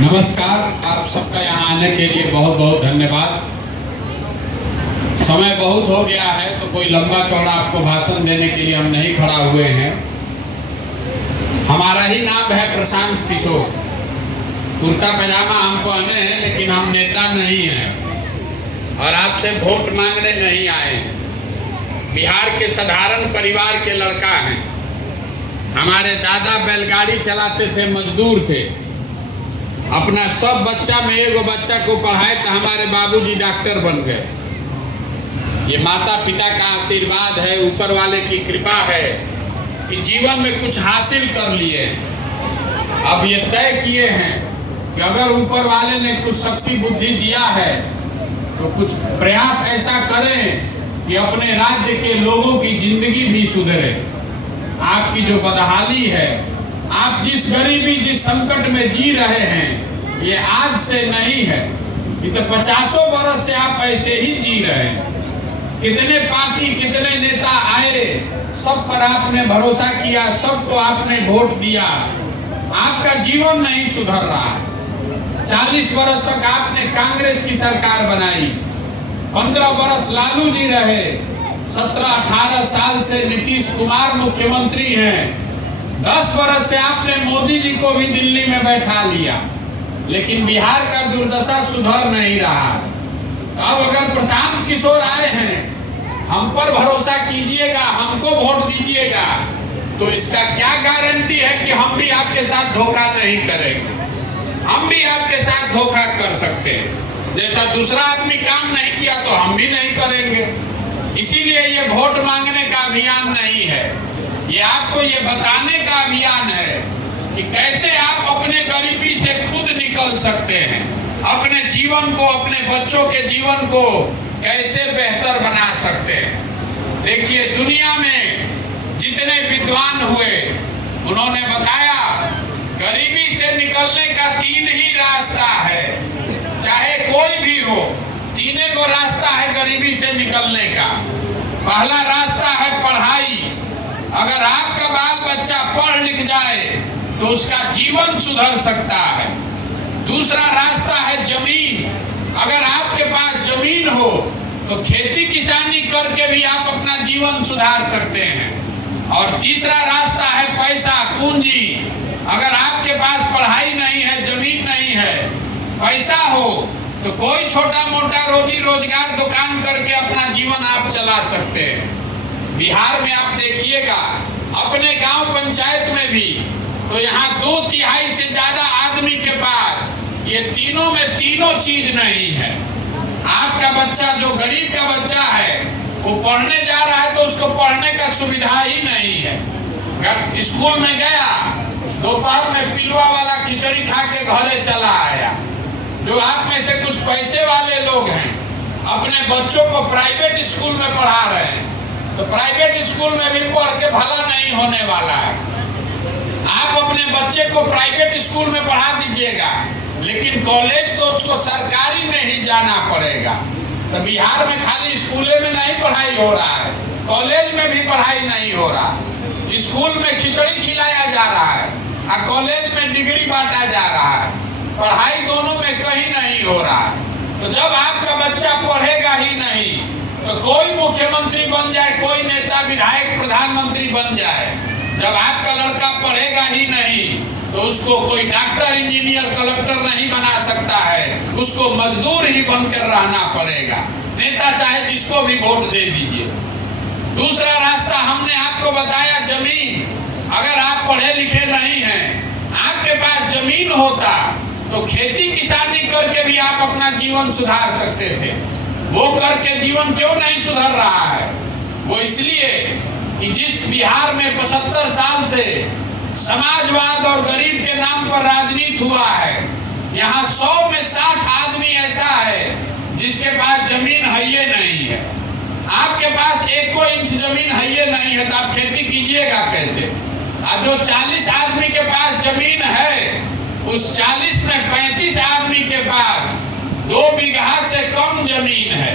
नमस्कार, आप सबका यहाँ आने के लिए बहुत बहुत धन्यवाद। समय बहुत हो गया है तो कोई लंबा चौड़ा आपको भाषण देने के लिए हम नहीं खड़ा हुए हैं। हमारा ही नाम है प्रशांत किशोर। कुर्ता पैजामा हम पहने हैं लेकिन हम नेता नहीं हैं और आपसे वोट मांगने नहीं आए हैं। बिहार के साधारण परिवार के लड़का हैं। हमारे दादा बैलगाड़ी चलाते थे, मजदूर थे। अपना सब बच्चा में एगो बच्चा को पढ़ाए तो हमारे बाबूजी डॉक्टर बन गए। ये माता पिता का आशीर्वाद है, ऊपर वाले की कृपा है कि जीवन में कुछ हासिल कर लिए। अब ये तय किए हैं कि अगर ऊपर वाले ने कुछ शक्ति बुद्धि दिया है तो कुछ प्रयास ऐसा करें कि अपने राज्य के लोगों की जिंदगी भी सुधरे। आपकी जो बदहाली है, आप जिस गरीबी जिस संकट में जी रहे हैं, ये आज से नहीं है। ये तो 50 वर्ष से आप ऐसे ही जी रहे हैं। कितने पार्टी कितने नेता आए, सब पर आपने भरोसा किया, सबको आपने वोट दिया। आपका जीवन नहीं सुधर रहा है। 40 वर्ष तक आपने कांग्रेस की सरकार बनाई, 15 वर्ष लालू जी रहे, 17-18 साल से नीतीश कुमार मुख्यमंत्री हैं, 10 वर्ष से आपने मोदी जी को भी दिल्ली में बैठा लिया, लेकिन बिहार का दुर्दशा सुधर नहीं रहा। अब अगर प्रशांत किशोर आए हैं, हम पर भरोसा कीजिएगा, हमको वोट दीजिएगा, तो इसका क्या गारंटी है कि हम भी आपके साथ धोखा नहीं करेंगे। हम भी आपके साथ धोखा कर सकते हैं। जैसा दूसरा आदमी काम नहीं किया तो हम भी नहीं करेंगे। इसीलिए ये वोट मांगने का अभियान नहीं है, ये आपको ये बताने का अभियान है कि कैसे आप अपने गरीबी से खुद निकल सकते हैं, अपने जीवन को, अपने बच्चों के जीवन को कैसे बेहतर बना सकते हैं। देखिए, दुनिया में जितने विद्वान हुए उन्होंने बताया गरीबी से निकलने का 3 ही रास्ता है। चाहे कोई भी हो, 3 गो रास्ता है गरीबी से निकलने का। पहला रास्ता है पढ़ाई। अगर आपका बाल बच्चा पढ़ लिख जाए तो उसका जीवन सुधर सकता है। दूसरा रास्ता है जमीन। अगर आपके पास जमीन हो तो खेती किसानी करके भी आप अपना जीवन सुधार सकते हैं। और तीसरा रास्ता है पैसा, पूंजी। अगर आपके पास पढ़ाई नहीं है, जमीन नहीं है, पैसा हो तो कोई छोटा मोटा रोजी रोजगार दुकान करके अपना जीवन आप चला सकते हैं। बिहार में आप देखिएगा, अपने गांव पंचायत में भी तो यहाँ 2/3 से ज्यादा आदमी के पास ये तीनों में तीनों चीज नहीं है। आपका बच्चा जो गरीब का बच्चा है वो पढ़ने जा रहा है तो उसको पढ़ने का सुविधा ही नहीं है। स्कूल में गया, दोपहर में पिलुआ वाला खिचड़ी खा के घरे चला आया। जो आप में से कुछ पैसे वाले लोग हैं, अपने बच्चों को प्राइवेट स्कूल में पढ़ा रहे हैं, तो प्राइवेट स्कूल में भी पढ़ के भला नहीं होने वाला है। आप अपने बच्चे को प्राइवेट स्कूल में पढ़ा दीजिएगा, लेकिन कॉलेज तो उसको सरकारी में ही जाना पड़ेगा। तो बिहार में खाली स्कूले में नहीं पढ़ाई हो रहा है, कॉलेज में भी पढ़ाई नहीं हो रहा। स्कूल में खिचड़ी खिलाया जा रहा है और कॉलेज में डिग्री बांटा जा रहा है। पढ़ाई दोनों में कहीं नहीं हो रहा है। तो जब आपका बच्चा पढ़ेगा ही नहीं तो कोई मुख्यमंत्री बन जाए, कोई नेता विधायक प्रधानमंत्री बन जाए, जब आपका लड़का पढ़ेगा ही नहीं तो उसको कोई डॉक्टर इंजीनियर कलेक्टर नहीं बना सकता है, उसको मजदूर ही बनकर रहना पड़ेगा। नेता चाहे जिसको भी वोट दे दीजिए। दूसरा रास्ता हमने आपको बताया, जमीन। अगर आप पढ़े लिखे नहीं हैं, आपके पास जमीन होता तो खेती किसानी करके भी आप अपना जीवन सुधार सकते थे। वो करके जीवन क्यों नहीं सुधर रहा है? वो इसलिए कि जिस बिहार में 75 साल से समाजवाद और गरीब के नाम पर राजनीति हुआ है, यहाँ 100 में 60 आदमी ऐसा है जिसके पास जमीन है ये नहीं है। आपके पास 1 इंच जमीन है ये नहीं है तो आप खेती कीजिएगा कैसे? और जो 40 आदमी के पास जमीन है, उस 40 में 35 आदमी के पास 2 बीघा से कम जमीन है।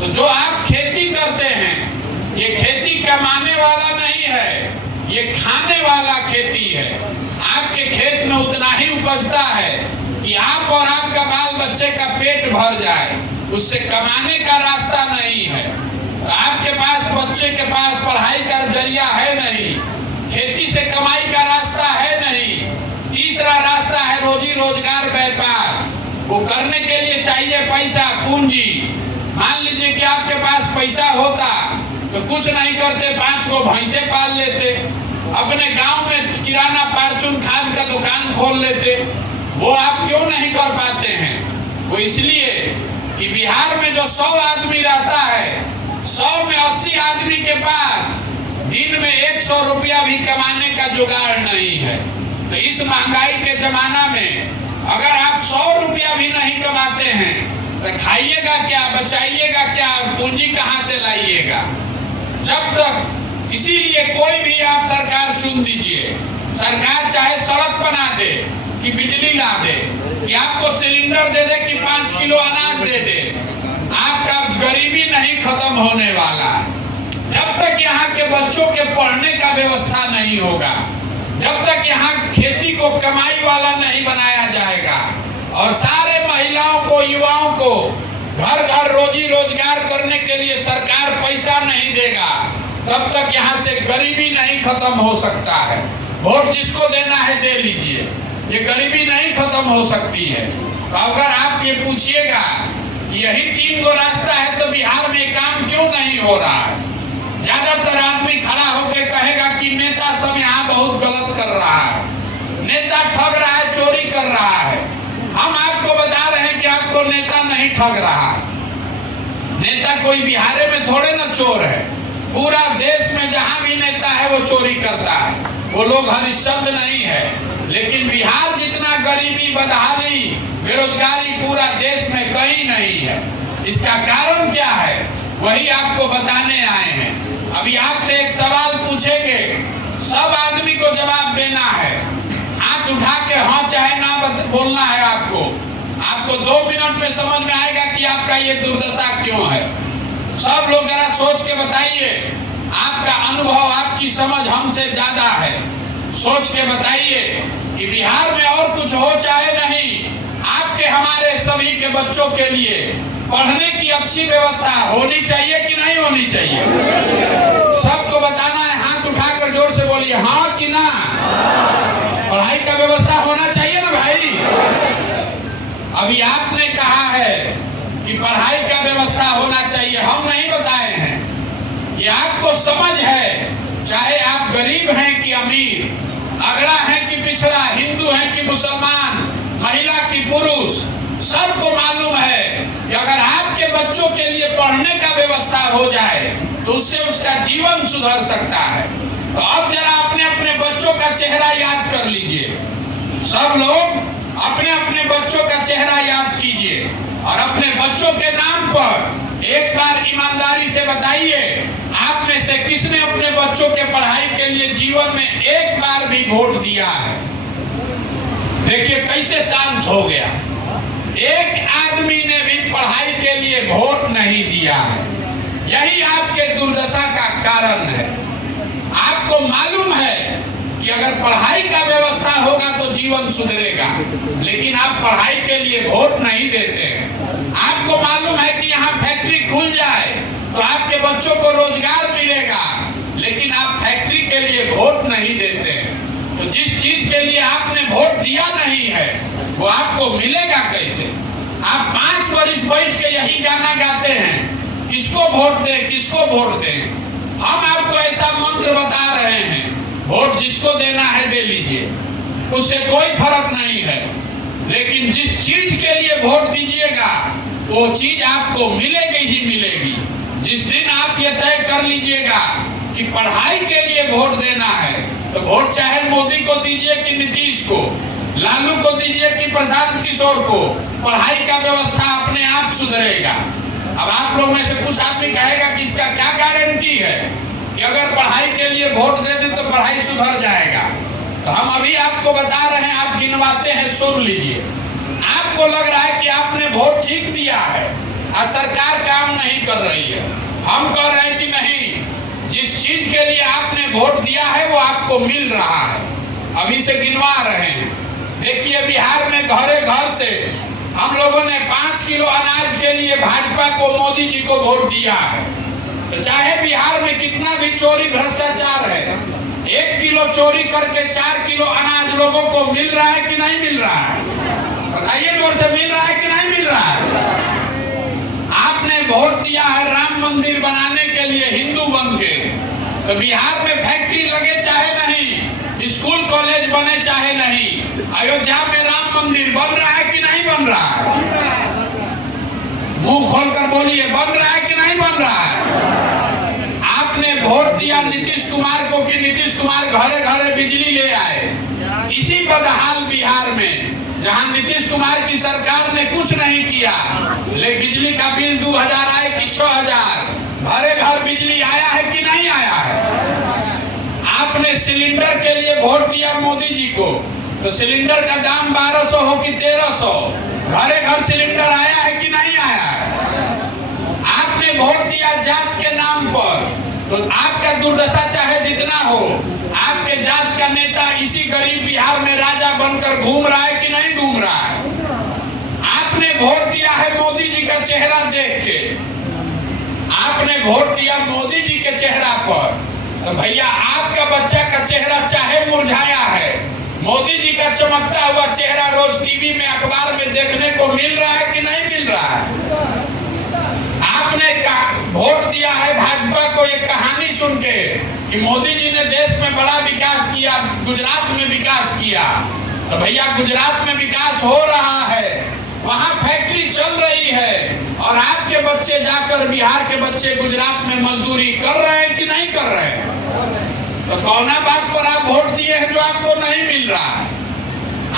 तो जो आप खेती करते हैं, ये खेती कमाने वाला नहीं है, ये खाने वाला खेती है। आपके खेत में उतना ही उपजता है कि आप और आपका बाल बच्चे का पेट भर जाए, उससे कमाने का रास्ता नहीं है। तो आपके पास, बच्चे के पास पढ़ाई का जरिया है नहीं, खेती से कमाई का रास्ता है नहीं, तीसरा रास्ता है रोजी रोजगार, व्यापार। वो करने के लिए चाहिए पैसा, पूंजी। मान लीजिए कि आपके पास पैसा होता तो कुछ नहीं करते, 5 को भैंसे पाल लेते, अपने गांव में किराना फार्चून खाद का दुकान खोल लेते। वो आप क्यों नहीं कर पाते हैं? वो इसलिए कि बिहार में जो 100 आदमी रहता है, 100 में 80 आदमी के पास दिन में 100 रुपया भी कमाने का जुगाड़ नहीं है। तो इस महंगाई के जमाना में अगर आप 100 रुपया भी नहीं कमाते हैं तो खाइएगा क्या, बचाइएगा क्या, पूंजी कहाँ से लाइएगा? जब तक, इसीलिए कोई भी आप सरकार चुन दीजिए, सरकार चाहे सड़क बना दे कि बिजली ला दे कि आपको सिलेंडर दे दे कि 5 किलो अनाज दे दे, आपका गरीबी नहीं खत्म होने वाला है। जब तक यहाँ के बच्चों के पढ़ने का व्यवस्था नहीं होगा, जब तक यहाँ खेती को कमाई वाला नहीं बनाया जाएगा और सारे महिलाओं को, युवाओं को घर घर रोजी रोजगार करने के लिए सरकार पैसा नहीं देगा, तब तक यहाँ से गरीबी नहीं खत्म हो सकता है। वोट जिसको देना है दे लीजिए, ये गरीबी नहीं खत्म हो सकती है। तो अगर आप ये पूछिएगा यही 3 गो रास्ता है तो बिहार में काम क्यों नहीं हो रहा है? ज्यादातर आदमी खड़ा होकर कहेगा कि नेता सब यहाँ बहुत गलत कर रहा है, नेता ठग रहा है, चोरी कर रहा है। हम आपको बता रहे हैं कि आपको नेता नहीं ठग रहा है। नेता कोई बिहार में थोड़े ना चोर है, पूरा देश में जहां भी नेता है वो चोरी करता है। वो लोग हरिश्चंद्र नहीं है, लेकिन बिहार जितना गरीबी, बदहाली, बेरोजगारी पूरा देश में कहीं नहीं है। इसका कारण क्या है वही आपको बताने आए हैं। अभी आपसे एक सवाल पूछेंगे, सब आदमी को जवाब देना है, हाथ उठा के हाँ चाहे ना बोलना है। आपको 2 मिनट में समझ में आएगा कि आपका ये दुर्दशा क्यों है। सब लोग जरा सोच के बताइए, आपका अनुभव, आपकी समझ हमसे ज्यादा है। सोच के बताइए कि बिहार में और कुछ हो चाहे नहीं, आपके हमारे सभी के बच्चों के लिए पढ़ने की अच्छी व्यवस्था होनी चाहिए कि नहीं होनी चाहिए? सबको बताना है, हाथ उठाकर जोर से बोलिए हाँ कि ना। पढ़ाई का व्यवस्था होना चाहिए ना भाई। अभी आपने कहा है कि पढ़ाई का व्यवस्था होना चाहिए, हम नहीं बताए हैं। ये आपको समझ है, चाहे आप गरीब हैं कि अमीर, अगड़ा है कि पिछड़ा, हिंदू है कि मुसलमान, महिला की पुरुष, सबको मालूम है कि अगर आपके बच्चों के लिए पढ़ने का व्यवस्था हो जाए तो उससे उसका जीवन सुधर सकता है। तो अब जरा अपने अपने बच्चों का चेहरा याद कर लीजिए। सब लोग अपने अपने बच्चों का चेहरा याद कीजिए और अपने बच्चों के नाम पर एक बार ईमानदारी से बताइए, आप में से किसने अपने बच्चों के पढ़ाई के लिए जीवन में एक बार भी वोट दिया है? देखिए कैसे शांत हो गया। एक आदमी ने भी पढ़ाई के लिए वोट नहीं दिया है। यही आपके दुर्दशा का कारण है। आपको मालूम है कि अगर पढ़ाई का व्यवस्था होगा तो जीवन सुधरेगा, लेकिन आप पढ़ाई के लिए वोट नहीं देते हैं। आपको मालूम है कि यहाँ फैक्ट्री खुल जाए तो आपके बच्चों को रोजगार मिलेगा, लेकिन आप फैक्ट्री के लिए वोट नहीं देते हैं। तो जिस चीज के लिए आपने वोट दिया नहीं है वो आपको मिलेगा कैसे? आप 5 वर्ष बैठ के यही गाना गाते हैं, किसको वोट दे, किसको वोट दे। हम आपको ऐसा मंत्र बता रहे हैं, वोट जिसको देना है दे लीजिए, उससे कोई फर्क नहीं है। लेकिन जिस चीज के लिए वोट दीजिएगा वो चीज आपको मिलेगी ही मिलेगी। जिस दिन आप ये तय कर लीजिएगा कि पढ़ाई के लिए वोट देना है, तो वोट चाहे मोदी को दीजिए कि नीतीश को, लालू को दीजिए कि प्रशांत किशोर को, पढ़ाई का व्यवस्था अपने आप सुधरेगा। अब आप लोग में से कुछ आदमी कहेगा कि इसका क्या गारंटी है कि अगर पढ़ाई के लिए वोट दे दें तो पढ़ाई सुधर जाएगा? तो हम अभी आपको बता रहे हैं, आप गिनवाते हैं, सुन लीजिए। आपको लग रहा है कि आपने वोट ठीक दिया है और सरकार काम नहीं कर रही है। हम कह रहे हैं कि नहीं, जिस चीज के लिए आपने वोट दिया है वो आपको मिल रहा है। अभी से गिनवा रहे हैं, देखिए बिहार में घरे घर से हम लोगों ने 5 किलो अनाज के लिए भाजपा को, मोदी जी को वोट दिया है। तो चाहे बिहार में कितना भी चोरी भ्रष्टाचार है, 1 किलो चोरी करके 4 किलो अनाज लोगों को मिल रहा है कि नहीं मिल रहा है? बताइए जोर से, मिल रहा है कि नहीं मिल रहा है? आपने वोट दिया है राम मंदिर बनाने के लिए हिंदू बन के, तो बिहार में फैक्ट्री लगे चाहे नहीं, स्कूल कॉलेज बने चाहे नहीं, अयोध्या में राम मंदिर बन रहा है कि नहीं बन रहा है? मुंह खोलकर बोलिए, बन रहा है कि नहीं बन रहा है? आपने वोट दिया नीतीश कुमार को कि नीतीश कुमार घरे घरे बिजली ले आए। इसी बदहाल बिहार में जहां नीतीश कुमार की सरकार ने कुछ नहीं किया, ले बिजली का बिल 2000 आए कि 6000, घरे घर बिजली आया है कि नहीं आया है? आपने सिलेंडर के लिए वोट दिया मोदी जी को, तो सिलेंडर का दाम 1200 हो कि 1300, घरे घर सिलेंडर आया है कि नहीं आया है? आपने वोट दिया जात के नाम पर, तो आपका दुर्दशा चाहे जितना हो, आपके जात का नेता इसी गरीब बिहार में राजा बनकर घूम रहा है कि नहीं घूम रहा है? आपने वोट दिया है मोदी जी का चेहरा देख के, आपने वोट दिया मोदी जी के चेहरा पर, तो भैया आपका बच्चा का चेहरा चाहे मुरझाया है, मोदी जी का चमकता हुआ चेहरा रोज टीवी में, अखबार में देखने को मिल रहा है कि नहीं मिल रहा है? आपने वोट दिया है भाजपा को ये कहानी सुन के कि मोदी जी ने देश में बड़ा विकास किया, गुजरात में विकास किया, तो भैया गुजरात में विकास हो रहा है, वहां फैक्ट्री चल रही है, और आपके बच्चे जाकर, बिहार के बच्चे गुजरात में मजदूरी कर रहे हैं कि नहीं कर रहे हैं? तो कौना बात पर आप वोट दिए हैं जो आपको नहीं मिल रहा है?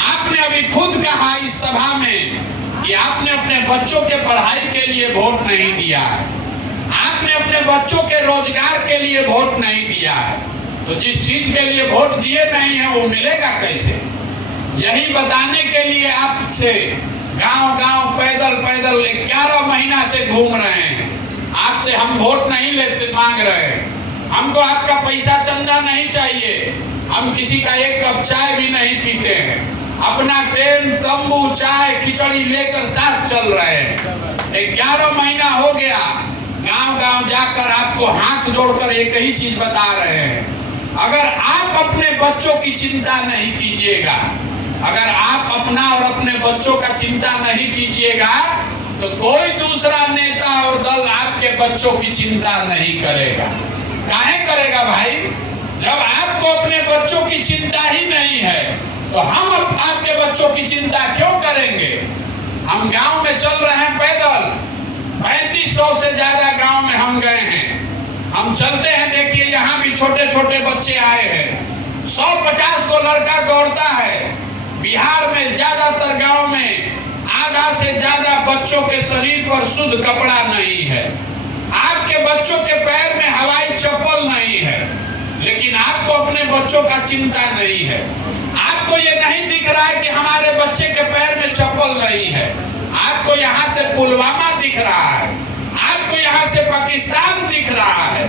आपने अभी खुद कहा इस सभा में कि आपने अपने बच्चों के पढ़ाई के लिए वोट नहीं दिया है, आपने अपने बच्चों के रोजगार के लिए वोट नहीं दिया है, तो जिस चीज के लिए वोट दिए नहीं है वो मिलेगा कैसे? यही बताने के लिए आपसे गांव गांव पैदल पैदल 11 महीना से घूम रहे हैं। आपसे हम वोट नहीं लेते, मांग रहे हैं, हमको आपका पैसा चंदा नहीं चाहिए, हम किसी का एक कप चाय भी नहीं पीते हैं, अपना ट्रेन, तंबू, चाय, खिचड़ी लेकर साथ चल रहे हैं। 11 महीना हो गया, गांव गांव जाकर आपको हाथ जोड़कर एक ही चीज बता रहे हैं, अगर आप अपने बच्चों की चिंता नहीं कीजिएगा, अगर आप अपना और अपने बच्चों का चिंता नहीं कीजिएगा, तो कोई दूसरा नेता और दल आपके बच्चों की चिंता नहीं करेगा। काहे करेगा भाई? जब आपको अपने बच्चों की चिंता ही नहीं है, तो हम आपके बच्चों की चिंता क्यों करेंगे? हम गांव में चल रहे हैं पैदल, 3500 से ज्यादा गांव में हम गए हैं, हम चलते हैं, देखिए यहाँ भी छोटे छोटे बच्चे आए हैं, 150 को लड़का दौड़ता है। बिहार में ज्यादातर गांव में आधा से ज्यादा बच्चों के शरीर पर शुद्ध कपड़ा नहीं है, आपके बच्चों के पैर में हवाई चप्पल नहीं है, लेकिन आपको अपने बच्चों का चिंता नहीं है। आपको ये नहीं दिख रहा है कि हमारे बच्चे के पैर में चप्पल नहीं है, आपको यहाँ से पुलवामा दिख रहा है, आपको यहाँ से पाकिस्तान दिख रहा है,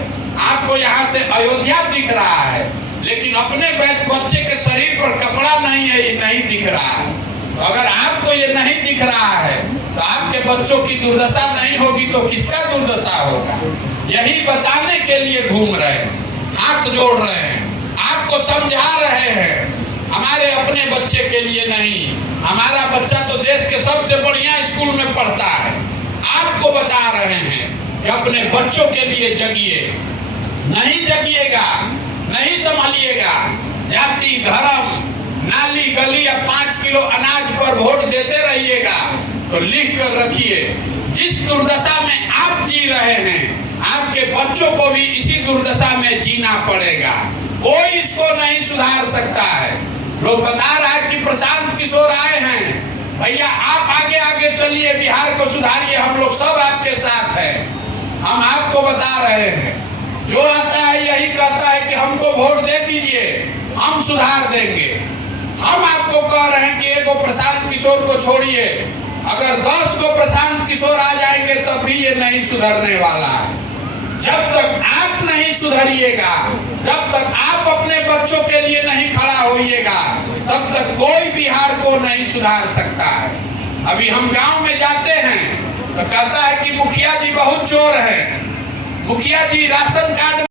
आपको यहाँ से अयोध्या दिख रहा है, लेकिन अपने बच्चे के शरीर पर कपड़ा नहीं है, ये नहीं दिख रहा है। तो अगर आपको ये नहीं दिख रहा है, तो आपके बच्चों की दुर्दशा नहीं होगी तो किसका दुर्दशा होगा? यही बताने के लिए घूम रहे हैं, हाथ जोड़ रहे हैं, आपको समझा रहे हैं, हमारे अपने बच्चे के लिए नहीं, हमारा बच्चा तो देश के सबसे बढ़िया स्कूल में पढ़ता है। आपको बता रहे हैं कि अपने बच्चों के लिए जगिए, नहीं जगिएगा, नहीं संभालिएगा, जाति, धर्म, नाली गली या 5 किलो अनाज पर वोट देते रहिएगा, तो लिख कर रखिए, जिस दुर्दशा में आप जी रहे हैं, आपके बच्चों को भी इसी दुर्दशा में जीना पड़ेगा। कोई इसको नहीं सुधार सकता है। लोग बता रहा है कि प्रशांत किशोर आए हैं, भैया आप आगे आगे चलिए, बिहार को सुधारिए, हम लोग सब आपके साथ हैं। हम आपको बता रहे हैं, जो आता है यही कहता है कि हमको वोट दे दीजिए, हम सुधार देंगे। हम आपको कह रहे हैं कि एगो प्रशांत किशोर को छोड़िए, अगर 10 को प्रशांत किशोर आ जाएंगे तब भी ये नहीं सुधरने वाला है। जब तक आप नहीं सुधरिएगा, जब तक आप अपने बच्चों के लिए नहीं खड़ा होइएगा, तब तक कोई बिहार को नहीं सुधार सकता है। अभी हम गांव में जाते हैं तो कहता है कि मुखिया जी बहुत चोर है, मुखिया जी राशन कार्ड